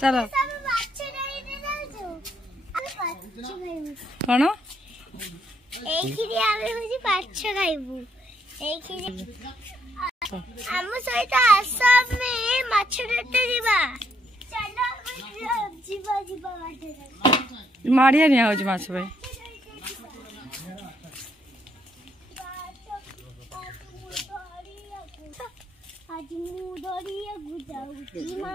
चलो कौन आम सहित आसामे माछ धरते जीवा माड़िया निया हो माछ भाई आज मुदरिया गुजाउची मा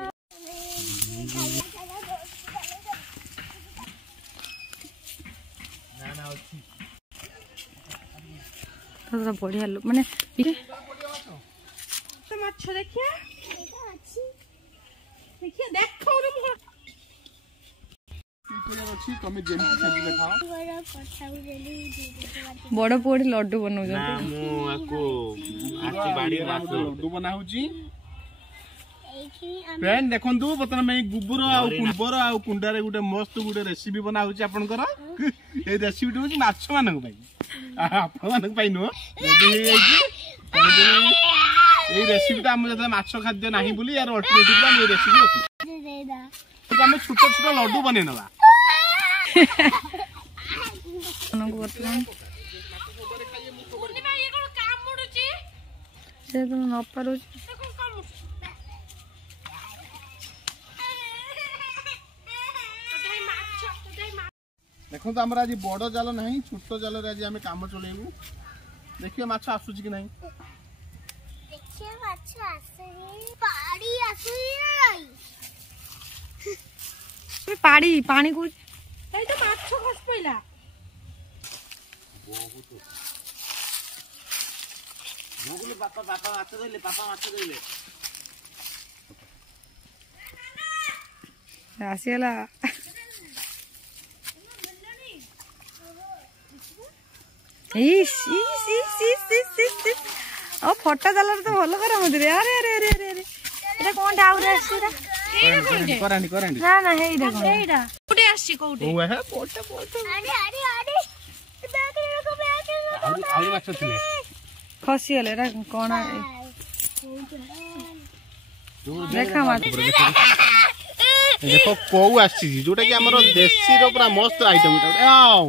तो बढ़िया माने माछ देखिए देखिए देखो रे बड़ पुड़ी लड्डू बनाऊ लड्डू बनाऊची फ्रेंड देखंतु बर्तमान मैं गुबर आ कुंबर आ कुंडारे गुटे मस्त गुटे रेसिपी बनाऊची आपनकर ए रेसिपी होची माछ मानक भाई आपन मानक भाई नो रेडी हो जाईची ए रेसिपी ता हम जते माछ खाद्य नाही बोली यार अल्टरनेटिव ला ए रेसिपी रखी तो हम छोटा छोटा लड्डू बने नबा मनक बर्तमान पूर्णिमा ये कोन काम मुडुची से तुम न पारो देखो तो हमरा आज बड़ जाल नहीं छोट जाल रे आज हम काम चलेबू देखिए माछ आसुची कि नहीं देखिए माछ आसुनी पाड़ी आसुनी नहीं पाड़ी पानी को ए तो माछ खस पइला मोगले पापा माछ देले आसीला फटा जाल तो भल कर अरे अरे अरे अरे अरे कौन डाउरे करानी करानी ना ना हेइडा कोन एडा कोटे आसी कोटे ओ है पोटे पोटे अरे अरे अरे बैग रखो आई माछ थिले खसी गले रा कोन देखा माछ देखो कोउ आसी जोटा कि हमर देसी रो पूरा मस्त आइटम आओ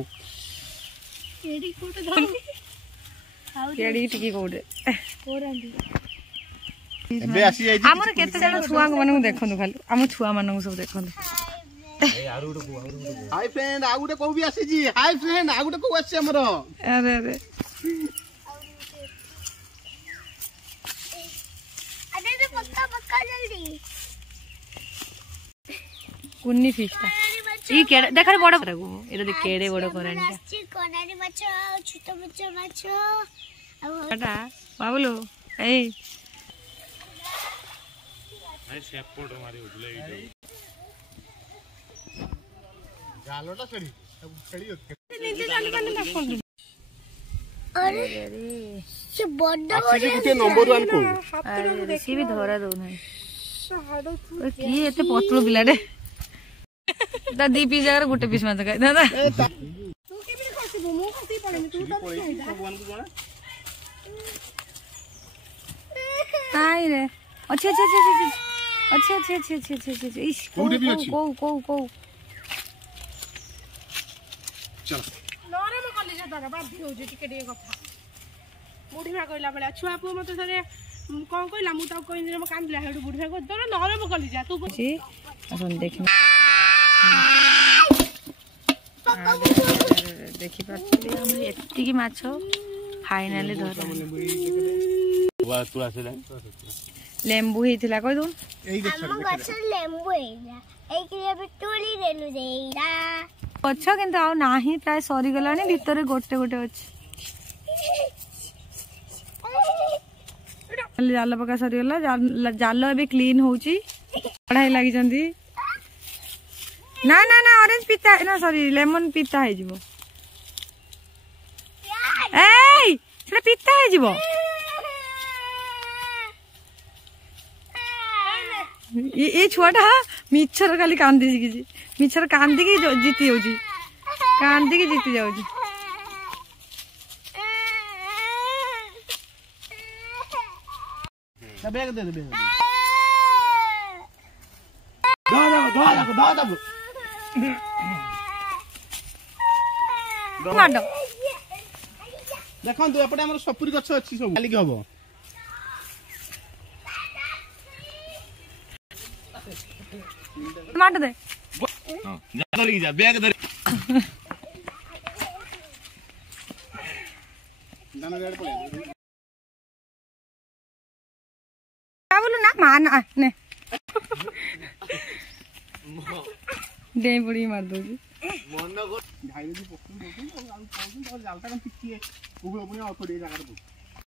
एडी कोटे धर केडी टिकी कोडे कोरांदी एबे आसी जाई हमर केते जण छुआ मानू देखंदु खाली हम छुआ मानू सब देखंदु हाय फ्रेंड आ गुटे को भी आसी जी हाय फ्रेंड आ गुटे को आसी हमर अरे अरे अरे तो पक्का पक्का जल्दी कुन्नी फिशटा ई केडे देख रे बड़ करगु एटा देख केडे बड़ करानी आछि कोनारी माछ छोट माछ माछ टा बाबुलो ए भाई सेपोट मारी उठले जालोटा छड़ी छड़ी निजे जाली काने ना फोन अरे ये बड्डा आछि गुटे नंबर 1 को अरे सी भी धरा दो नहीं की एते पतलो पिला रे दा दी पीस जगह गुटे पीस माछ खाइ दादा तू केबे खसिबो मु खसि पड़ेनी तू तो भगवान को जाने आई रे अच्छा अच्छा अच्छा अच्छा अच्छा अच्छा अच्छा अच्छा अच्छा इस को चल नरे म कली जा दादा बाध्य हो जे टिके टिके कथा बुढ़ीमा कहला बेला छुआ पु मते सरे कोन कहला मु त कहि जे म कांदला हेडु बुढ़ीमा को तोरा नरे म कली जा तू जी अपन देख देखि पाछली हम एत्ती की माछो फाइनली धर वा तुला से लेंबू हेतिला कहि दो एई देख हम गछ लेंबू हेला एई के बे टोली देलु देइरा अच्छा किंतु आ नाही प्राय सरी गलानी भीतर गोटे गोटे अछि जाल पका सरी गला जाल एबे क्लीन होउची पढ़ाई लागि जंदी ना ना ना ऑरेंज पीता ना सॉरी लेमन पीता है जीवो एई सेटा पीता है जीवो ये छुआटा मिछर खाली कांदी कि मिछर कांदी कि जीती होजी कांदी कि जीती जाउजी बैग दे दे बैग ମାଡ ଦେଖନ୍ତୁ ଏପଟେ ଆମର ସପୁରୀ ଗଛ ଅଛି ସବୁ କାଲିକି ହବ ମାଡ ଦେ ଧରିକି ଯା ବ୍ୟାଗ ଧରି बोलू ना मान ने डे बड़ी मार दो जी ମନ ଜାଲଟା ଟିକେ ପୁଣି ଅଳ୍ପ ଟିକେ ଜାଗାରେ